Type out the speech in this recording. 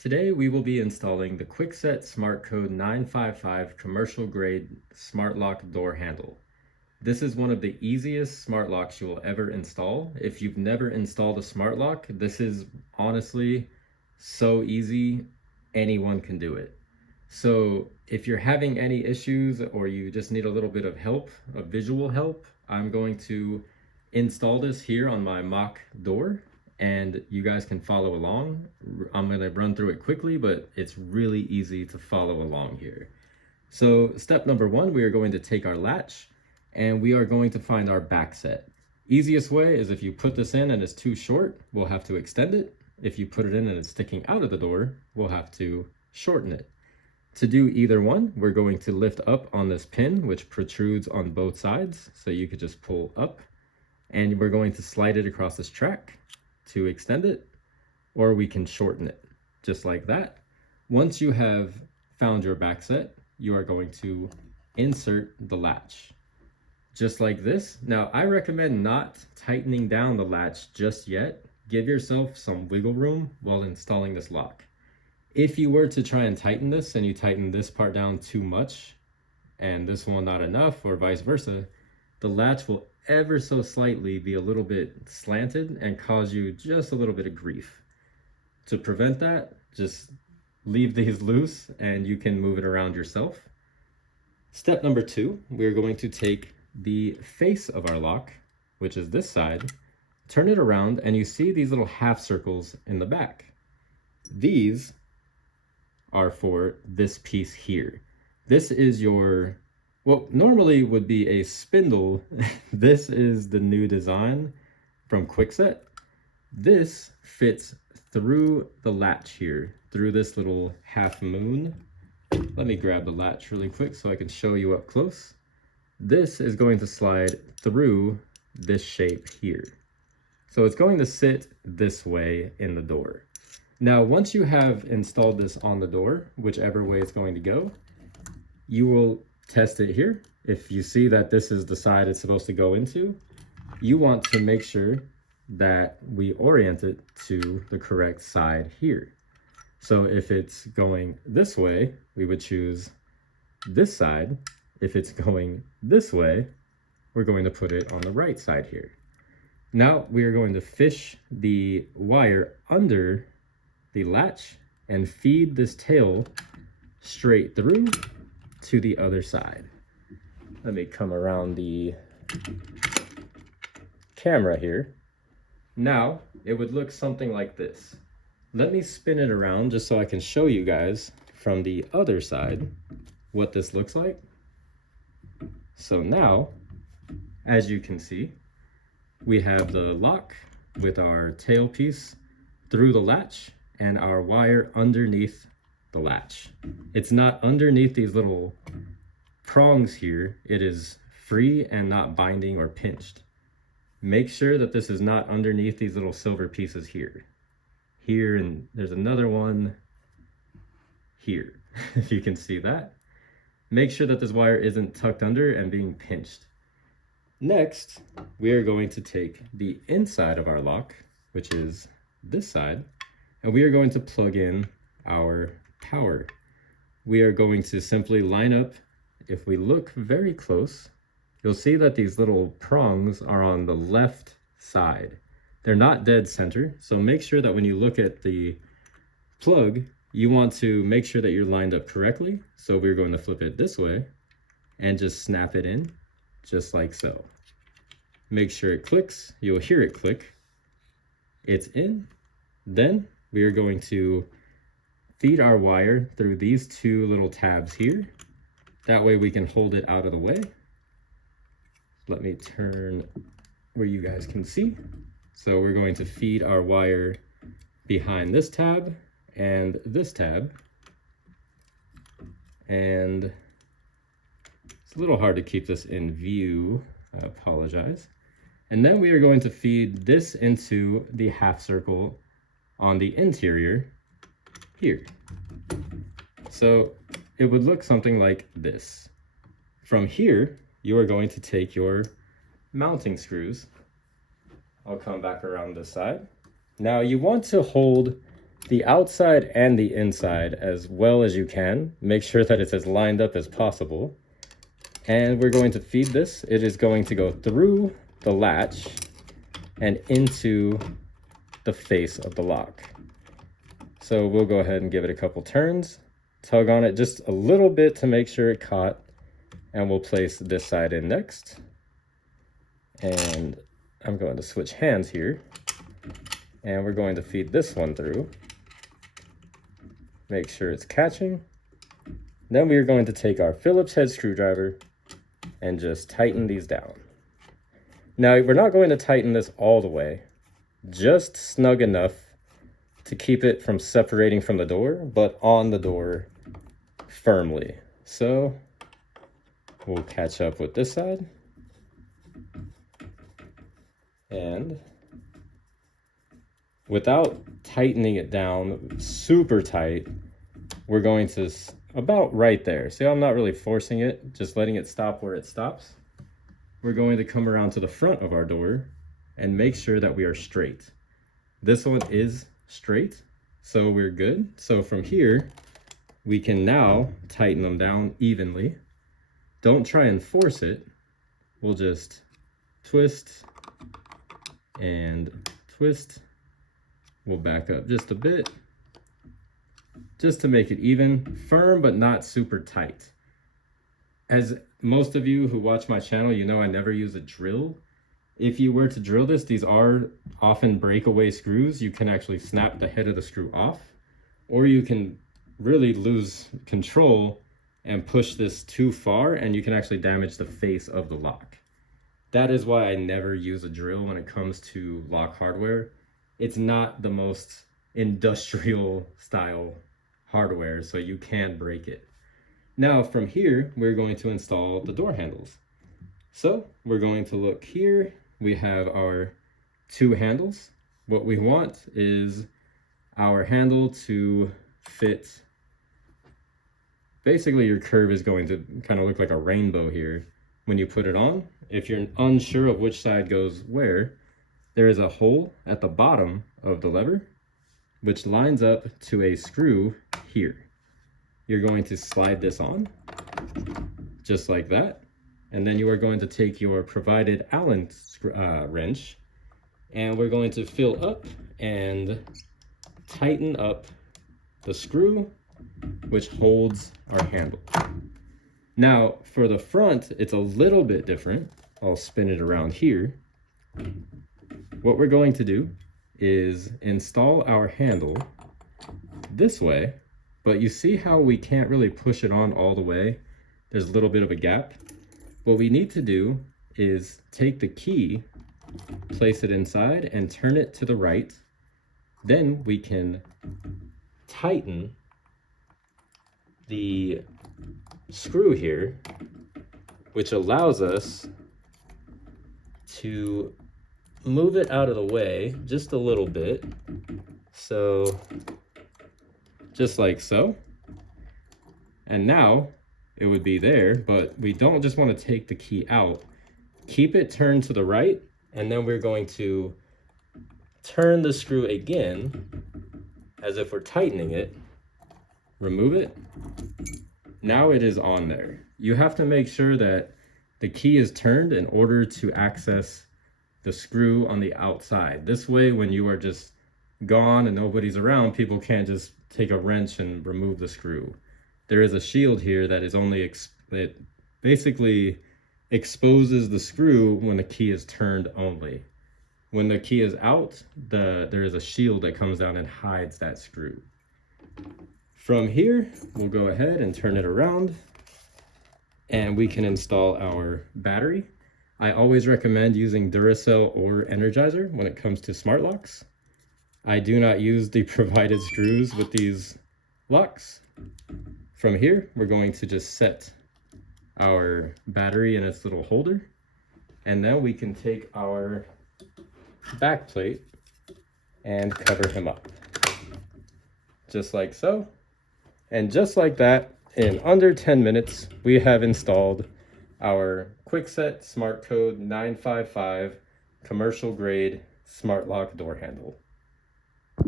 Today we will be installing the Kwikset SmartCode 955 commercial grade smart lock door handle. This is one of the easiest smart locks you will ever install. If you've never installed a smart lock, this is honestly so easy, anyone can do it. So if you're having any issues or you just need a little bit of help, a visual help, I'm going to install this here on my mock door and you guys can follow along. I'm going to run through it quickly, but it's really easy to follow along here. So step number one, we are going to take our latch and we are going to find our back set. Easiest way is if you put this in and it's too short, we'll have to extend it. If you put it in and it's sticking out of the door, we'll have to shorten it. To do either one, we're going to lift up on this pin, which protrudes on both sides. So you could just pull up and we're going to slide it across this track to extend it, or we can shorten it just like that. Once you have found your back set, you are going to insert the latch just like this. Now, I recommend not tightening down the latch just yet. Give yourself some wiggle room while installing this lock. If you were to try and tighten this and you tighten this part down too much and this one not enough, or vice versa, the latch will ever so slightly be a little bit slanted and cause you just a little bit of grief. To prevent that, just leave these loose and you can move it around yourself. Step number two, we're going to take the face of our lock, which is this side, turn it around, and you see these little half circles in the back. These are for this piece here. This is your, what normally would be a spindle. This is the new design from Kwikset. This fits through the latch here, through this little half moon. Let me grab the latch really quick so I can show you up close. This is going to slide through this shape here. So it's going to sit this way in the door. Now, once you have installed this on the door, whichever way it's going to go, you will test it here. If you see that this is the side it's supposed to go into, you want to make sure that we orient it to the correct side here. So if it's going this way, we would choose this side. If it's going this way, we're going to put it on the right side here. Now we are going to fish the wire under the latch and feed this tail straight through to the other side. Let me come around the camera here. Now it would look something like this. Let me spin it around just so I can show you guys from the other side what this looks like. So now, as you can see, we have the lock with our tail piece through the latch and our wire underneath the latch. It's not underneath these little prongs here. It is free and not binding or pinched. Make sure that this is not underneath these little silver pieces here. Here, and there's another one here, if you can see that. Make sure that this wire isn't tucked under and being pinched. Next, we are going to take the inside of our lock, which is this side, and we are going to plug in our power. We are going to simply line up. If we look very close, you'll see that these little prongs are on the left side. They're not dead center, so make sure that when you look at the plug, you want to make sure that you're lined up correctly. So we're going to flip it this way and just snap it in, just like so. Make sure it clicks. You'll hear it click. It's in. Then we are going to feed our wire through these two little tabs here. That way we can hold it out of the way. Let me turn where you guys can see. So we're going to feed our wire behind this tab and this tab. And it's a little hard to keep this in view. I apologize. And then we are going to feed this into the half circle on the interior here. So it would look something like this. From here, you are going to take your mounting screws. I'll come back around this side. Now you want to hold the outside and the inside as well as you can. Make sure that it's as lined up as possible. And we're going to feed this. It is going to go through the latch and into the face of the lock. So we'll go ahead and give it a couple turns, tug on it just a little bit to make sure it caught, and we'll place this side in next. And I'm going to switch hands here, and we're going to feed this one through. Make sure it's catching. Then we are going to take our Phillips head screwdriver and just tighten these down. Now, we're not going to tighten this all the way, just snug enough to keep it from separating from the door, but on the door firmly. So we'll catch up with this side. And without tightening it down super tight, we're going to about right there. See, I'm not really forcing it, just letting it stop where it stops. We're going to come around to the front of our door and make sure that we are straight. This one is straight, so we're good. So from here, we can now tighten them down evenly. Don't try and force it. We'll just twist and twist. We'll back up just a bit, just to make it even, firm but not super tight. As most of you who watch my channel, you know I never use a drill. If you were to drill this, these are often breakaway screws. You can actually snap the head of the screw off, or you can really lose control and push this too far, and you can actually damage the face of the lock. That is why I never use a drill when it comes to lock hardware. It's not the most industrial style hardware, so you can break it. Now from here, we're going to install the door handles. So we're going to look here. We have our two handles. What we want is our handle to fit. Basically, your curve is going to kind of look like a rainbow here when you put it on. If you're unsure of which side goes where, there is a hole at the bottom of the lever, which lines up to a screw here. You're going to slide this on, just like that. And then you are going to take your provided Allen wrench, and we're going to fill up and tighten up the screw, which holds our handle. Now, for the front, it's a little bit different. I'll spin it around here. What we're going to do is install our handle this way, but you see how we can't really push it on all the way? There's a little bit of a gap. What we need to do is take the key, place it inside, and turn it to the right. Then we can tighten the screw here, which allows us to move it out of the way just a little bit. So just like so. And now it would be there, but we don't just want to take the key out. Keep it turned to the right, and then we're going to turn the screw again as if we're tightening it. Remove it. Now it is on there. You have to make sure that the key is turned in order to access the screw on the outside. This way, when you are just gone and nobody's around, people can't just take a wrench and remove the screw. There is a shield here that is only it basically exposes the screw when the key is turned only. When the key is out, there is a shield that comes down and hides that screw. From here, we'll go ahead and turn it around, and we can install our battery. I always recommend using Duracell or Energizer when it comes to smart locks. I do not use the provided screws with these locks. From here, we're going to just set our battery in its little holder, and then we can take our back plate and cover him up. Just like so. And just like that, in under 10 minutes, we have installed our Kwikset SmartCode 955 commercial grade smart lock door handle.